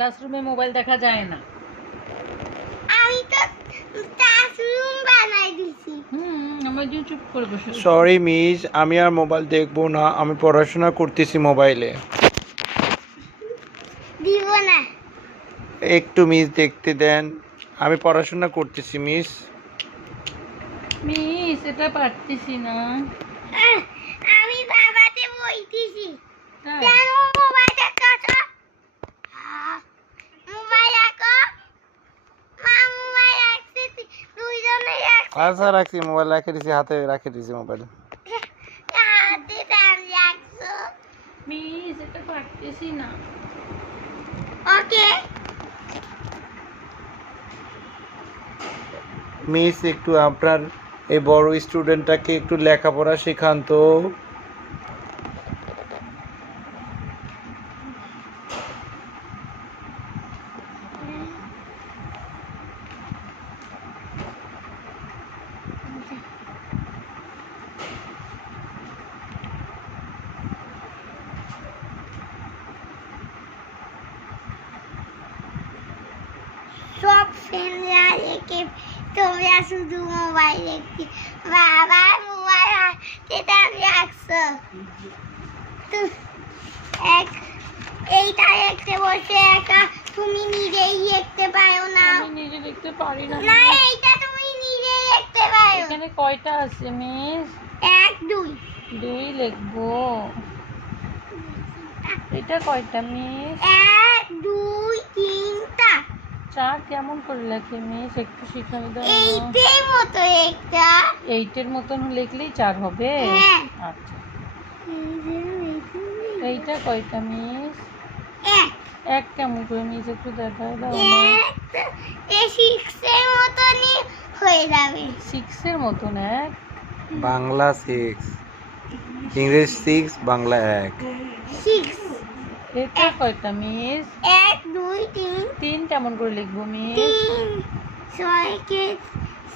ক্লাসরুমে মোবাইল দেখা যায় না। আমি তো ক্লাসরুম বানাই দিছি। আমার জন্য চুপ করে বসে। সরি মিস, আমি আর মোবাইল দেখবো না, আমি পড়াশোনা করতেছি মোবাইলে। দিব না। একটু মিস দেখতে দেন, আমি পড়াশোনা করতেছি মিস। মিস এটা পারতেছি না। আমি বাবাতে বইতেছি। তাই? কেন মোবাইল দেখছো? মোবাইল রাখো। মা মোবাইল রাখছি, দুইজনে রাখছি। আচ্ছা রাখছি, মোবাইল রেখে দিছি, হাতে রেখে দিছি মোবাইল। হাতে দাম রাখছো। মিস এটা পারতেছি না। ওকে। মিস একটু আপনার এই বড় স্টুডেন্টটাকে একটু লেখাপড়া শেখান তো। সব ফ্রেন্ডরা রেখে তোমরা শুধু মোবাইল দেখছি। বাবা মোবাইল হাতে দাম রাখছো। এইটা দেখতে বসে একা তুমি নিজেই দেখতে পারো না। আমি নিজে দেখতে পারি না। না এইটা তুমি নিজেই দেখতে পারো। এখানে কয়টা আছে মিস? 1 2 2 লিখবো। এটা কয়টা মিস? 1 2 3টা। 4 কেমন করে লেখে মিস? একটু শিখাই দাও না। এইটার মতো একটা। 8 এর মতন লিখলেই 4 হবে? হ্যাঁ। আচ্ছা। এইটা কয়টা মিস? 1 1 কেমন করে মিস একটু দেখাই দাও না। 6 এর মতনই হয়ে যাবে। 6 এর মতন 1? বাংলা 6, ইংরেজি 6, বাংলা 1। 6 এটা কয়টা মিস? 1 2 3 3 কেমন করে লিখবো মিস? 3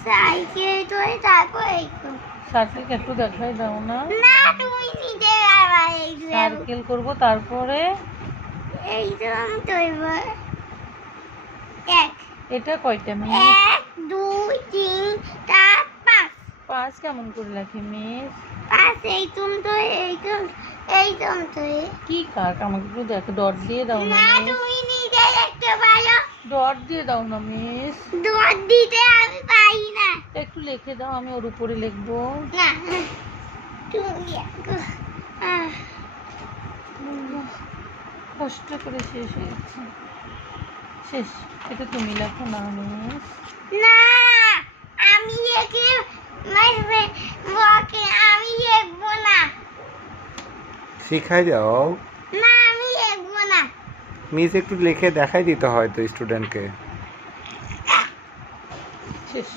সাইকেল ধরে তারপর একটু। সার্কেল একটু দেখাই দাও না। না তুমি নিজে আবার একটু সার্কেল করব তারপরে এইরকম তৈরি। 1 এটা কয়টা মিস? 1 2 3 4 5 5 কেমন করে লেখে মিস? 5 এইরকম তো এইরকম তো। কি কাক আমাকে একটু দেখো, ডট দিয়ে দাও না না মিস। তুমি নিজে দেখতে পারো। ডট দিয়ে দাও না মিস। দৌড় দিতে আমি পারি না। একটু লিখে দাও, আমি ওর উপরে লিখবো। না তুমি কষ্ট করে শেষ হয়েছে। শেষ। এটা তুমি লেখো না মিস। না আমি একে মারবে বকে আমি দেখবো না। শিখাই দাও না আমি দেখবো না। মিস, একটু লিখে দেখাই দিতে হয় তো স্টুডেন্টকে। শেষ।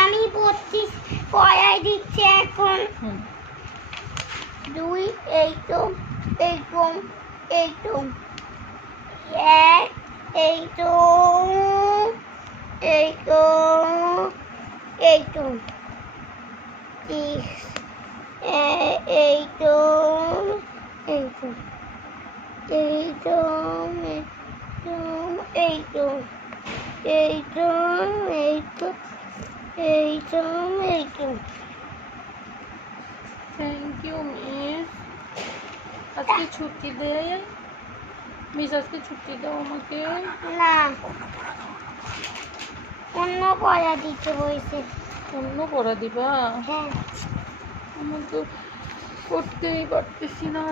আমি পড়াই দিচ্ছি এখন। 2 এইরকম 1 এইরকম 3 থ্যাংক ইউ মিস। আজকে ছুটি দেয় মিস, আজকে ছুটি দাও আমাকে। না অন্য পড়া দিতে বলছে। অন্য পড়া দিবা? হ্যাঁ আমার তো করতেই পারতেছি না,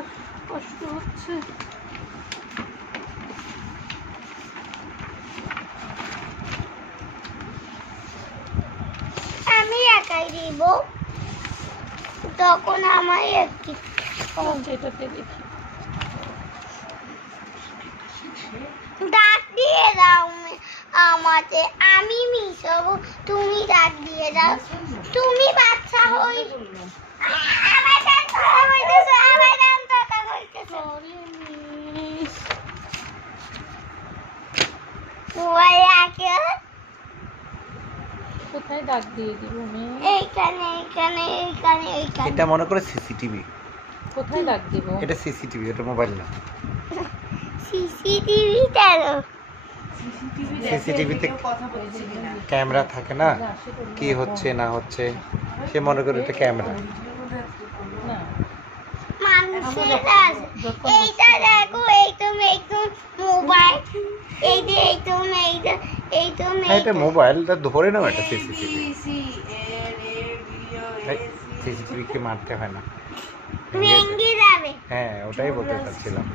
কষ্ট হচ্ছে। আমি একাই দিব তখন আমার একটি এটাতে দেখি। ডাক দিয়ে দাও আমাকে। আমি মিশাবো, তুমি ডাক দিয়ে দাও। তুমি বাচ্চা হই। আমার ডাক ধরা হইতেছে, আমার ডাক ধরা হইতেছে। Sorry miss. মোবাইল রাখে কোথায় ডাক দিয়ে দিব মিস? এইখানে। এটা মনে করে সিসিটিভি। কোথায় ডাক দিব? এটা সিসিটিভি, এটা মোবাইল না। সিসিটিভিটা সিসিটিভিতে ক্যামেরা থাকে না, কি হচ্ছে না হচ্ছে সে মনে করে এটা ক্যামেরা। না মানুষের আছে। এইটা দেখো, এইটা মোবাইল, এই যে এইটা হ্যাঁ এটা মোবাইলটা ধরে নাও, এটা সিসিটিভি। সিসিটিভিকে মারতে হয় না, ভেঙে যাবে। হ্যাঁ ওটাই বলতে চাচ্ছিলাম।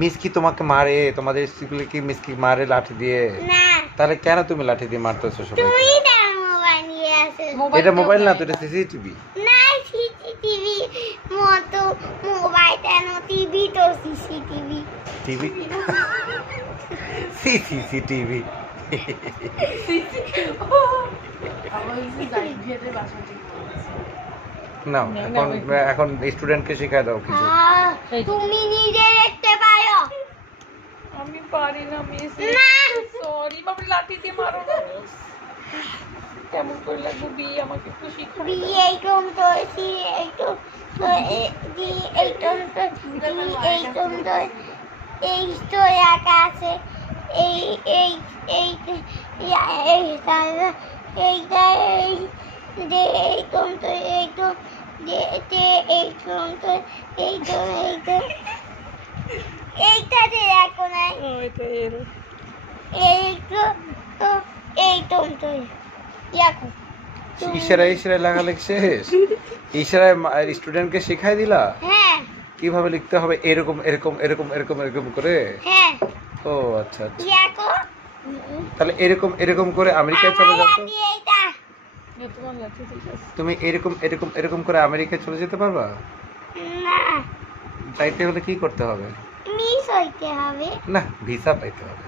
মিস কি তোমাকে মারে? তোমাদের স্কুলে কি মিস কি মারে লাঠি দিয়ে? না, তাহলে কেন তুমি লাঠি দিয়ে মারতেছো সবাই? তুমি তার মোবাইল নিয়ে আসো। এটা মোবাইল না তো, এটা সিসিটিভি। না, সিসিটিভি মতো মোবাইলটা না, টিভি তো সিসিটিভি। TV CCTV. না এখন স্টুডেন্টকে শেখায় দাও কিছু। তুমি নিজে দেখতে পারো। আমি পারি না মিস, না। সরি বাবা, লাঠি দিয়ে মারো না মিস। কেমন করে লাগবে বি, আমাকে একটু শিখাই বি দাও। এইটম তো সি এইটম তো ডি এইটম তো ডি এইটম তো এই তো একা আছে। এই এই এই এইটা এই যে এইটম তো এইটম যে এইটম তো এইটম এইটাতে দেখো না, এটা এর এইটো তো এইটম তো দেখো। ইশারায় ইশারায় লেখালেখি শেষ? ইশারায় স্টুডেন্টকে শেখাই দিলা হ্যাঁ কিভাবে লিখতে হবে, এরকম এরকম এরকম এরকম এরকম করে? হ্যাঁ ও আচ্ছা আচ্ছা, দেখো। তাহলে এরকম এরকম করে আমেরিকায় চলে আমার যেত? হাতে এইটা। তোমার লাঠি ঠিক আছে। তুমি এরকম এরকম এরকম করে আমেরিকায় চলে যেতে পারবা? না, যাইতে হলে কি করতে হবে? মিস হইতে হবে। না, ভিসা পাইতে হবে।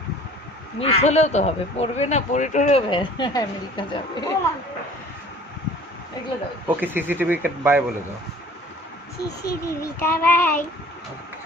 মিস হলেও তো হবে, পড়বে না, পড়ে টরে হবে, আমেরিকা যাবে। ওমা, এগুলো দাও। ওকে সিসিটিভি বাই বলে দাও। সিসিটিভিটা ভাই। ওকে।